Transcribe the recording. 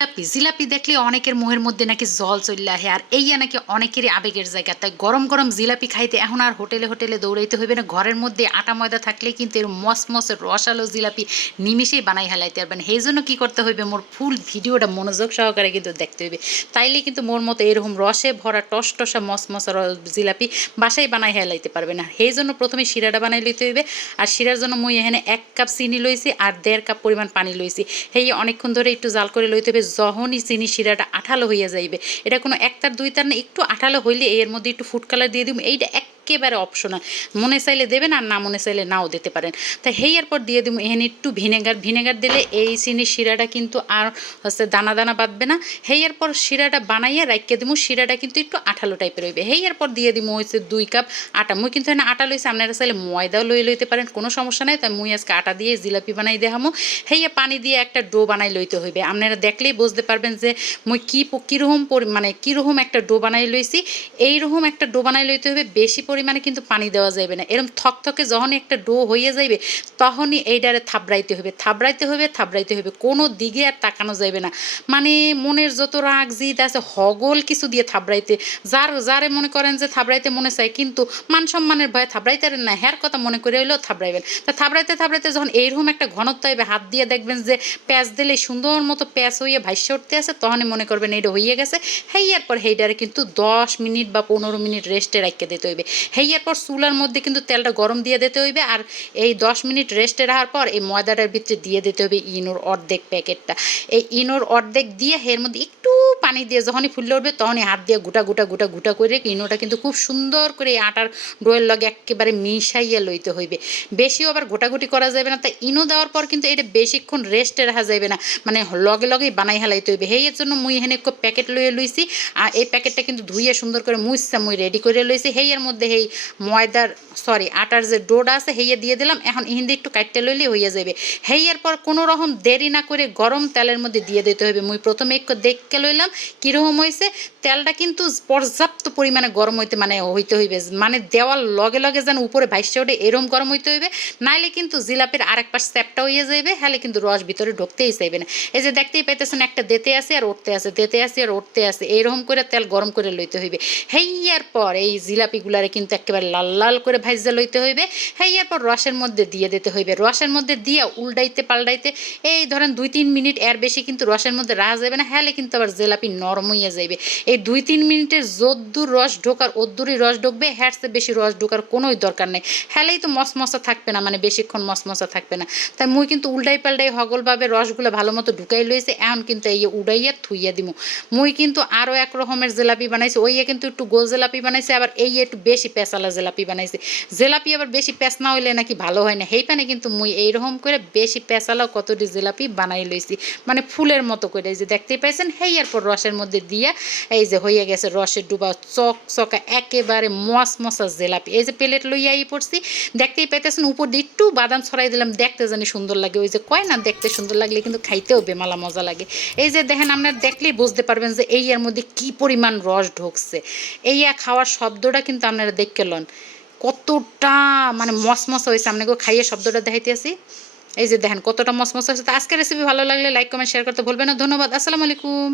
জিলাপি জিলাপি দেখলে অনেকের মুহের মধ্যে নাকি জল চলে আহে আর এইয়া নাকি অনেকেরই আবেগের জায়গা, তাই গরম গরম জিলাপি খাইতে এখন আর হোটেলে হোটেলে দৌড়াইতে হইবে না। ঘরের মধ্যে আটা ময়দা থাকলে কিন্তু এর মস মস রসালো জিলাপি নিমিশেই বানাই হেলাইতে পারবেন। সেই জন্য কী করতে হইবে, মোর ফুল ভিডিওটা মনোযোগ সহকারে কিন্তু দেখতে হইবে। তাইলে কিন্তু মোর মতো এরকম রসে ভরা টস টসা মস মস জিলাপি বাসায় বানাই হেলাইতে পারবে না। সেই জন্য প্রথমে শিরাটা বানাই লইতে হইবে, আর শিরার জন্য মুই এখানে এক কাপ চিনি লইছি আর দেড় কাপ পরিমাণ পানি লইছি। সেই অনেকক্ষণ ধরে একটু জাল করে লইতে হবে যখনই চিনি শিরাটা আঠালো হইয়া যাইবে। এটা কোনো একটার দুই তার না, একটু আঠালো হইলে এর মধ্যে একটু ফুড কালার দিয়ে দিব এইটা একেবারে অপশনাল মনে চাইলে দেবেন আর না মনে চাইলে নাও দিতে পারেন। তাই হেয়ার পর দিয়ে দিব এখানে একটু ভিনেগার। ভিনেগার দিলে এই চিনির শিরাটা কিন্তু আর হচ্ছে দানা দানা বাঁধবে না। হেয়ার পর শিরাটা বানাইয়া রাখিয়ে দিব। শিরাটা কিন্তু একটু আঠালো টাইপের হইবে। হেয়ার পর দিয়ে দিব হচ্ছে দুই কাপ আটা। মুই কিন্তু এখানে আটা লইছি, আপনারা চাইলে ময়দাও লই লইতে পারেন, কোনো সমস্যা নাই। তাই মুই আজকে আটা দিয়ে জিলাপি বানাই দেখামো। হেয়া পানি দিয়ে একটা ডো বানাই লইতে হইবে। আপনারা দেখলেই বুঝতে পারবেন যে মুই কী কীরকম পরি- মানে কীরকম একটা ডো বানাই লইছি। এইরকম একটা ডো বানাই লইতে হবে বেশি পরিমাণে কিন্তু পানি দেওয়া যাবে না। এরকম থকথকে যখনই একটা ডো হয়ে যাইবে, তখনই এইটারে থাবড়াইতে হবে থাবড়াইতে হবে থাবড়াইতে হবে কোনো দিকে আর তাকানো যাবে না। মানে মনের যত রাগ, জিদ আছে, হগল কিছু দিয়ে থাবড়াইতে। যার, যারে মনে করেন যে থাবড়াইতে মনে চায়, কিন্তু মান সম্মানের ভয়ে থাবড়াইতে পারেন না। হ্যার কথা মনে করে হইলেও থাবড়াইবেন। তা থাবড়াইতে থাবড়াইতে যখন এইরকম একটা ঘনত্ব হইবে হাত দিয়ে দেখবেন যে প্যাঁচ দিলে সুন্দর মতো প্যাঁচ হইয়ে ভাইসে উঠতে আছে, তখনই মনে করবেন এইটা হইয়ে গেছে। হেইয়ার পর হেইডারে কিন্তু দশ মিনিট বা পনেরো মিনিট রেস্টে রাখতে দিতে হইবে। হেইয়ার পর চুলার মধ্যে কিন্তু তেলটা গরম দিয়ে দিতে হইবে আর এই দশ মিনিট রেস্টে রাখার পর এই ময়দাটার ভিতরে দিয়ে দিতে হবে ইনোর অর্ধেক প্যাকেটটা। এই ইনোর অর্ধেক দিয়ে এর মধ্যে একটু পানি দিয়ে যখনই ফুললে উঠবে, তখনই হাত দিয়ে গুটা গুটা গুটা গুটা করে ইনোটা কিন্তু খুব সুন্দর করে আটার ডোয়ের লগে একেবারে মিশাইয়া লইতে হইবে। বেশিও আবার গোটাগুটি করা যাবে না তাই ইনো দেওয়ার পর কিন্তু এটা বেশিক্ষণ রেস্টে রাখা যাবে না। মানে লগে, লগেই বানাই হেলাইতে হইবে। এর জন্য মুই একটু প্যাকেট লইয়ে লইছি, আর এই প্যাকেটটা কিন্তু ধুইয়ে সুন্দর করে মুছছা মুই রেডি করে লইছি। সেই এর মধ্যে সেই ময়দার সরি আটার যে ডোটা আছে, হেইয়ে দিয়ে দিলাম। এখন হিন্দি একটু কাটতে লইলে হইয়া যাবে হেইয়ার পর কোনো রকম দেরি না করে গরম তেলের মধ্যে দিয়ে দিতে হবে মুই প্রথমে একটু দেখকে লইলাম কীরকম হয়েছে? তেলটা কিন্তু পর্যাপ্ত পরিমাণে গরম হইতে মানে হইতে হইবে। মানে দেওয়ার লগে লগে যেন উপরে ভাইসে ওঠে, এরম গরম হইতে হইবে। নাইলে কিন্তু জিলাপির আরেক পাশ স্যাপটা হইয়া যাইবে হলে কিন্তু রস ভিতরে ঢুকতেই চাইবে না। এই যে দেখতেই পাইতেছেন, একটা দেতে আছে আর উঠতে আছে, দেতে আছে আর উঠতে আছে এইরকম করে তেল গরম করে লইতে হইবে। হেইয়ার পর এই জিলাপিগুলারে কিন্তু একেবারে লাল লাল করে ভাইজা লইতে হইবে। হেইয়ার পর রসের মধ্যে দিয়ে দিতে হইবে। রসের মধ্যে দিয়ে উল্টাইতে পাল্টাইতে, এই ধরেন দুই তিন মিনিট এর বেশি কিন্তু রসের মধ্যে রাখা যাবে না হলে কিন্তু আবার জিলাপি নরম হইয়া যাইবে। এই দুই তিন মিনিটের যদ্দুর রস ঢোকার, অদ্দুরই রস ঢুকবে, হ্যাটসে বেশি রস ঢোকার কোনোই দরকার নেই। হেলেই তো মশমশা থাকবে না মানে বেশিক্ষণ মশমশা থাকবে না। তাই মুই কিন্তু উল্টাই পাল্টাই হগলভাবে রসগুলো ভালো মতো ঢুকাই লইছে, এখন কিন্তু এই উড়াইয়া থুইয়া দিমু। মুই কিন্তু আরও এক রকমের জেলাপি বানাইছি, ওইয়া কিন্তু একটু গোল জেলাপি বানাইছে, আবার এই একটু বেশি পেঁচালা জেলাপি বানাইছে। জেলাপি আবার বেশি পেঁচ না হইলে নাকি ভালো হয় না। সেই পানে কিন্তু মুই এইরকম করে বেশি পেঁচালা কতটি জেলাপি বানাই লইছি মানে ফুলের মতো করে যে দেখতেই পাইছেন, হেই এরপর রসের মধ্যে দিয়া, এই যে হইয়া গেছে রসের ডুবা, চক, চকা, একেবারে মস মশা জেলাপি। এই যে প্লেট লইয়াই পড়ছি, দেখতেই পাইতেছেন উপর দিয়ে একটু বাদাম ছড়াই দিলাম, দেখতে জানি সুন্দর লাগে। ওই যে কয় না, দেখতে সুন্দর লাগলে কিন্তু খাইতেও বেমালা মজা লাগে। এই যে দেখেন, আপনার দেখলেই বুঝতে পারবেন যে এই এর মধ্যে কি পরিমাণ রস ঢুকছে। এই খাওয়ার শব্দটা কিন্তু আপনারা দেখে লন। কতটা মানে মসমস হয়েছে। আপনাকে খাইয়ে শব্দটা দেখাইতে আসি। এই যে দেখেন, কতটা মসমস হয়েছে। তো আজকের রেসিপি ভালো লাগলে লাইক কমেন্ট শেয়ার করতে ভুলবেন না। ধন্যবাদ। আসসালামু আলাইকুম।